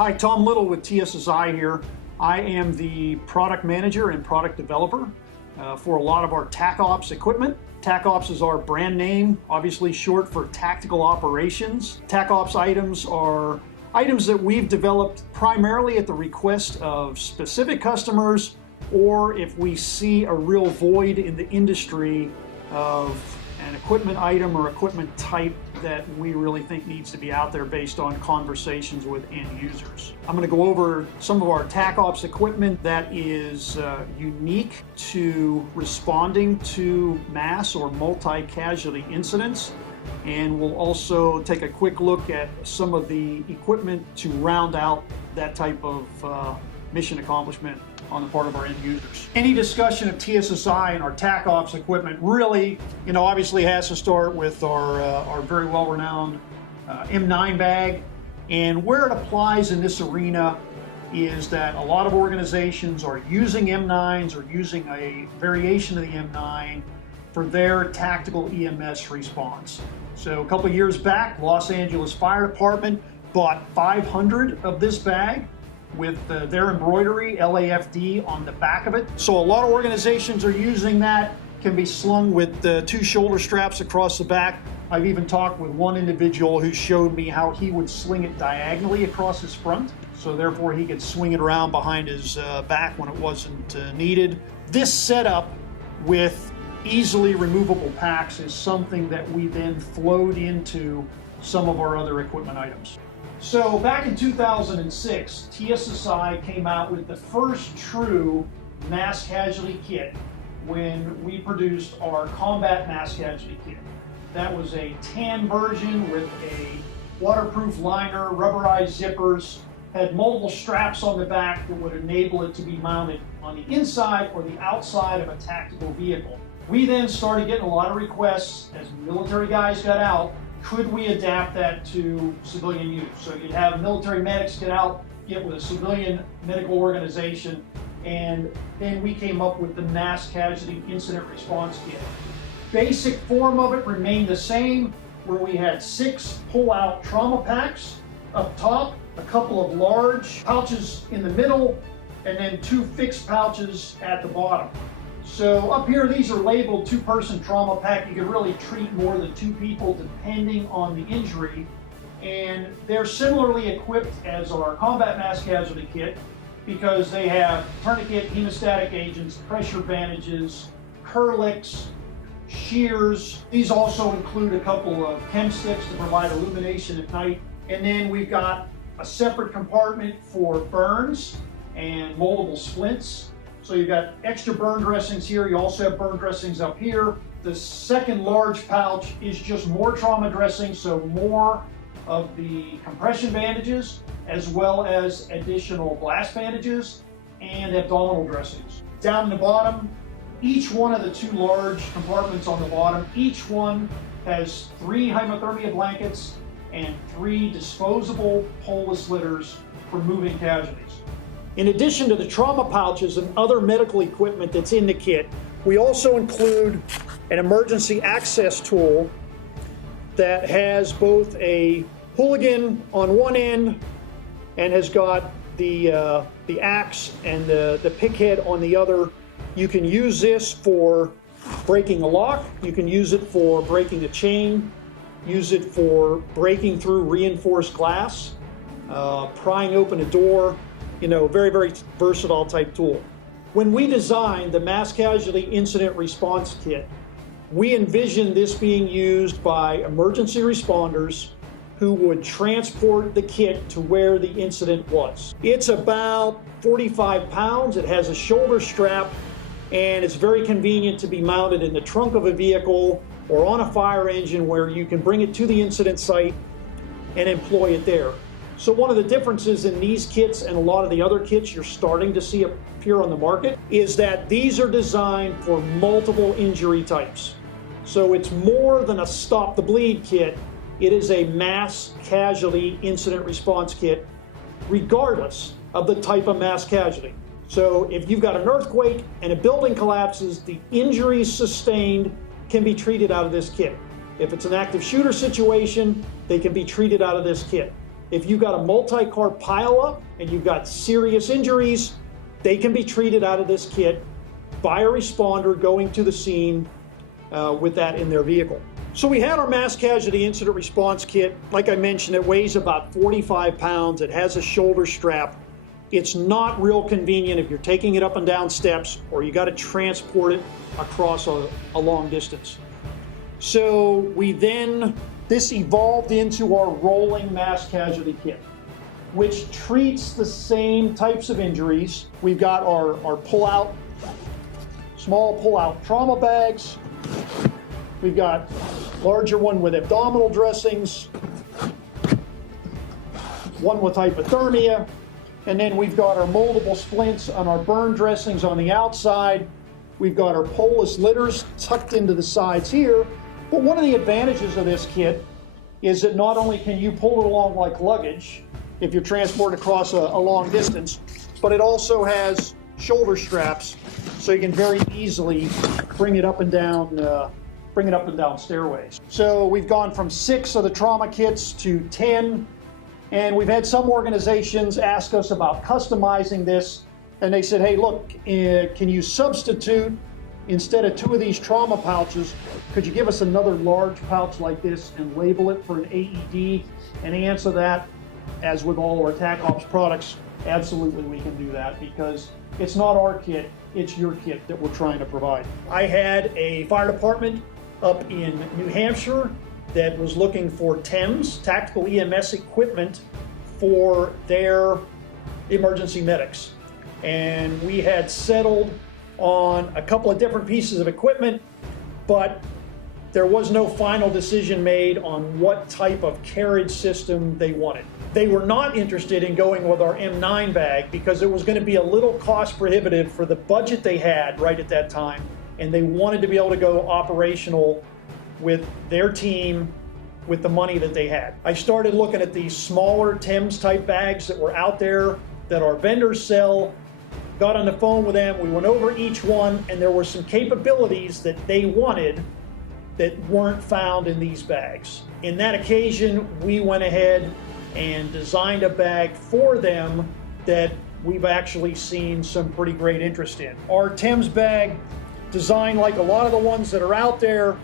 Hi, Tom Little with TSSi here. I am the product manager and product developer for a lot of our TACOps equipment. TACOps is our brand name, obviously short for Tactical Operations. TACOps items are items that we've developed primarily at the request of specific customers, or if we see a real void in the industry of an equipment item or equipment type that we really think needs to be out there based on conversations with end users. I'm going to go over some of our TACOps equipment that is unique to responding to mass or multi-casualty incidents, and we'll also take a quick look at some of the equipment to round out that type of mission accomplishment on the part of our end users. Any discussion of TSSi and our TACOps equipment really, obviously has to start with our very well-renowned M9 bag. And where it applies in this arena is that a lot of organizations are using M9s or using a variation of the M9 for their tactical EMS response. So a couple of years back, Los Angeles Fire Department bought 500 of this bag with their embroidery, LAFD, on the back of it. So a lot of organizations are using that. Can be slung with 2 shoulder straps across the back. I've even talked with one individual who showed me how he would sling it diagonally across his front, so therefore he could swing it around behind his back when it wasn't needed. This setup with easily removable packs is something that we then flowed into some of our other equipment items. So back in 2006, TSSi came out with the first true mass casualty kit when we produced our combat mass casualty kit. That was a tan version with a waterproof liner, rubberized zippers, had multiple straps on the back that would enable it to be mounted on the inside or the outside of a tactical vehicle. We then started getting a lot of requests as military guys got out. Could we adapt that to civilian use? So you'd have military medics get with a civilian medical organization, and then we came up with the Mass Casualty Incident Response Kit. Basic form of it remained the same, where we had 6 pull-out trauma packs up top, a couple of large pouches in the middle, and then 2 fixed pouches at the bottom. So up here, these are labeled 2-person trauma pack. You can really treat more than 2 people depending on the injury. And they're similarly equipped as our combat mass casualty kit because they have tourniquet, hemostatic agents, pressure bandages, Kerlix, shears. These also include a couple of chem sticks to provide illumination at night. And then we've got a separate compartment for burns and moldable splints. So you've got extra burn dressings here. You also have burn dressings up here. The second large pouch is just more trauma dressing, so more of the compression bandages, as well as additional blast bandages and abdominal dressings. Down in the bottom, each one of the 2 large compartments on the bottom, each one has 3 hypothermia blankets and 3 disposable poleless litters for moving casualties. In addition to the trauma pouches and other medical equipment that's in the kit, we also include an emergency access tool that has both a hooligan on one end and has got the axe and the pick head on the other. You can use this for breaking a lock. You can use it for breaking a chain. Use it for breaking through reinforced glass, prying open a door. Very, very versatile type tool. When we designed the Mass Casualty Incident Response Kit, we envisioned this being used by emergency responders who would transport the kit to where the incident was. It's about 45 pounds. It has a shoulder strap, and it's very convenient to be mounted in the trunk of a vehicle or on a fire engine where you can bring it to the incident site and employ it there. So one of the differences in these kits and a lot of the other kits you're starting to see appear on the market is that these are designed for multiple injury types. So it's more than a stop the bleed kit. It is a mass casualty incident response kit, regardless of the type of mass casualty. So if you've got an earthquake and a building collapses, the injuries sustained can be treated out of this kit. If it's an active shooter situation, they can be treated out of this kit. If you've got a multi-car pileup and you've got serious injuries, they can be treated out of this kit by a responder going to the scene with that in their vehicle. So we had our mass casualty incident response kit. Like I mentioned, it weighs about 45 pounds. It has a shoulder strap. It's not real convenient if you're taking it up and down steps or you got to transport it across a long distance. So this evolved into our rolling mass casualty kit, which treats the same types of injuries. We've got our small pull-out trauma bags. We've got larger one with abdominal dressings, one with hypothermia, and then we've got our moldable splints on our burn dressings on the outside. We've got our poleless litters tucked into the sides here. But one of the advantages of this kit is that not only can you pull it along like luggage if you're transporting across a long distance, but it also has shoulder straps so you can very easily bring it up and down stairways. So we've gone from 6 of the trauma kits to 10, and we've had some organizations ask us about customizing this, and they said, hey, look, can you substitute, instead of 2 of these trauma pouches, could you give us another large pouch like this and label it for an AED? And the answer to that, as with all our TAC Ops products, absolutely we can do that, because it's not our kit, it's your kit that we're trying to provide. I had a fire department up in New Hampshire that was looking for TEMS, tactical EMS equipment, for their emergency medics. And we had settled on a couple of different pieces of equipment, but there was no final decision made on what type of carriage system they wanted. They were not interested in going with our M9 bag because it was going to be a little cost prohibitive for the budget they had right at that time, and they wanted to be able to go operational with their team with the money that they had. I started looking at these smaller TEMS type bags that were out there that our vendors sell, got on the phone with them, we went over each one, and there were some capabilities that they wanted that weren't found in these bags. In that occasion, we went ahead and designed a bag for them that we've actually seen some pretty great interest in. Our TEMS bag, designed like a lot of the ones that are out there,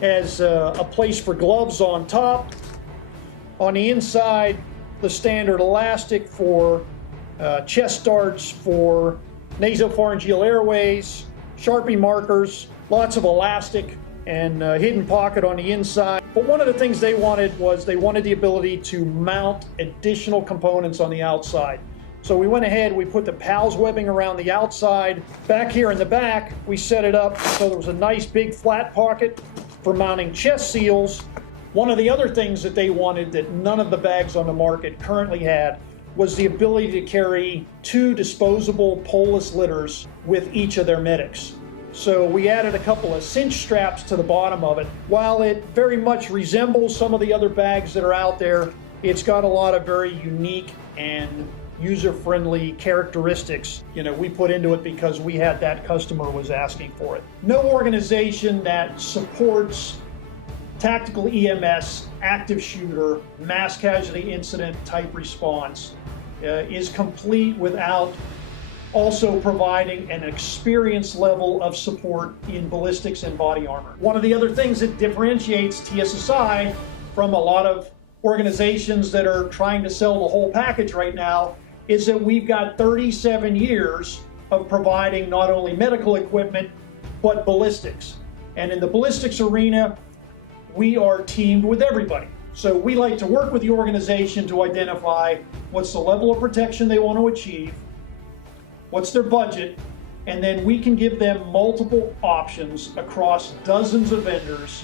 has a place for gloves on top. On the inside, the standard elastic for chest darts, for nasopharyngeal airways, Sharpie markers, lots of elastic, and hidden pocket on the inside. But one of the things they wanted was they wanted the ability to mount additional components on the outside. So we went ahead, we put the PALS webbing around the outside. Back here in the back, we set it up so there was a nice big flat pocket for mounting chest seals. One of the other things that they wanted that none of the bags on the market currently had was the ability to carry 2 disposable poleless litters with each of their medics. So we added a couple of cinch straps to the bottom of it. While it very much resembles some of the other bags that are out there, it's got a lot of very unique and user-friendly characteristics, we put into it because we had that customer was asking for it. No organization that supports tactical EMS, active shooter, mass casualty incident type response is complete without also providing an experience level of support in ballistics and body armor. One of the other things that differentiates TSSi from a lot of organizations that are trying to sell the whole package right now is that we've got 37 years of providing not only medical equipment, but ballistics. And in the ballistics arena, we are teamed with everybody. So we like to work with the organization to identify what's the level of protection they want to achieve, what's their budget, and then we can give them multiple options across dozens of vendors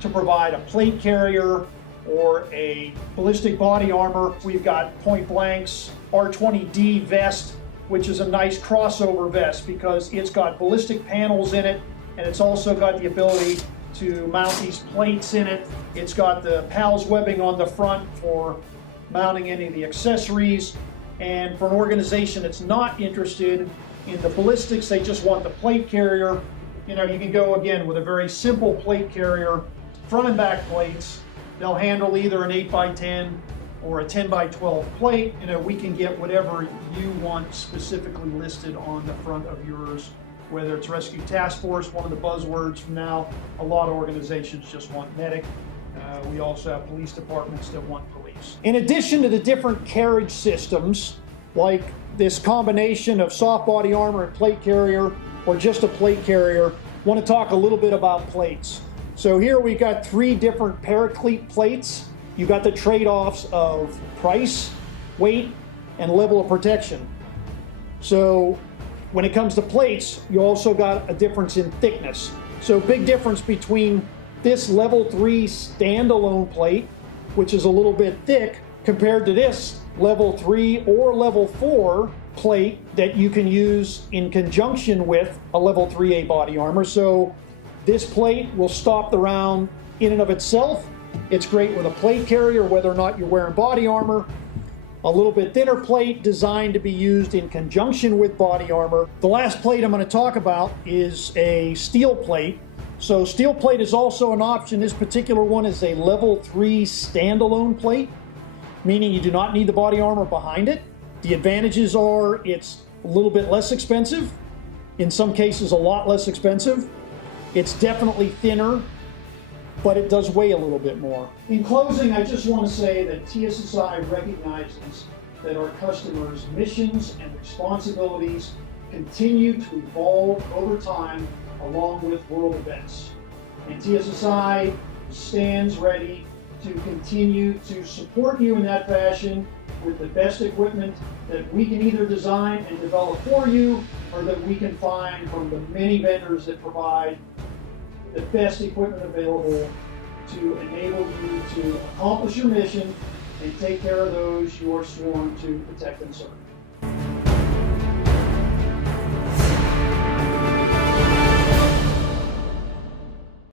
to provide a plate carrier or a ballistic body armor. We've got point blanks, R20D vest, which is a nice crossover vest because it's got ballistic panels in it, and it's also got the ability to mount these plates in it. It's got the PALS webbing on the front for mounting any of the accessories. And for an organization that's not interested in the ballistics, they just want the plate carrier, you can go again with a very simple plate carrier, front and back plates. They'll handle either an 8x10 or a 10 by 12 plate, we can get whatever you want specifically listed on the front of yours, whether it's Rescue Task Force, one of the buzzwords from now. A lot of organizations just want medic. We also have police departments that want police. In addition to the different carriage systems, like this combination of soft body armor and plate carrier, or just a plate carrier, I want to talk a little bit about plates. So here we've got 3 different Paraclete plates. You've got the trade-offs of price, weight, and level of protection. So when it comes to plates, you also got a difference in thickness. So big difference between this level 3 standalone plate, which is a little bit thick, compared to this level 3 or level 4 plate that you can use in conjunction with a level 3A body armor. So this plate will stop the round in and of itself. It's great with a plate carrier, whether or not you're wearing body armor. A little bit thinner plate designed to be used in conjunction with body armor. The last plate I'm going to talk about is a steel plate. So steel plate is also an option. This particular one is a level 3 standalone plate, meaning you do not need the body armor behind it. The advantages are it's a little bit less expensive, in some cases a lot less expensive. It's definitely thinner, but it does weigh a little bit more. In closing, I just want to say that TSSi recognizes that our customers' missions and responsibilities continue to evolve over time along with world events. And TSSi stands ready to continue to support you in that fashion with the best equipment that we can either design and develop for you, or that we can find from the many vendors that provide the best equipment available to enable you to accomplish your mission and take care of those you are sworn to protect and serve.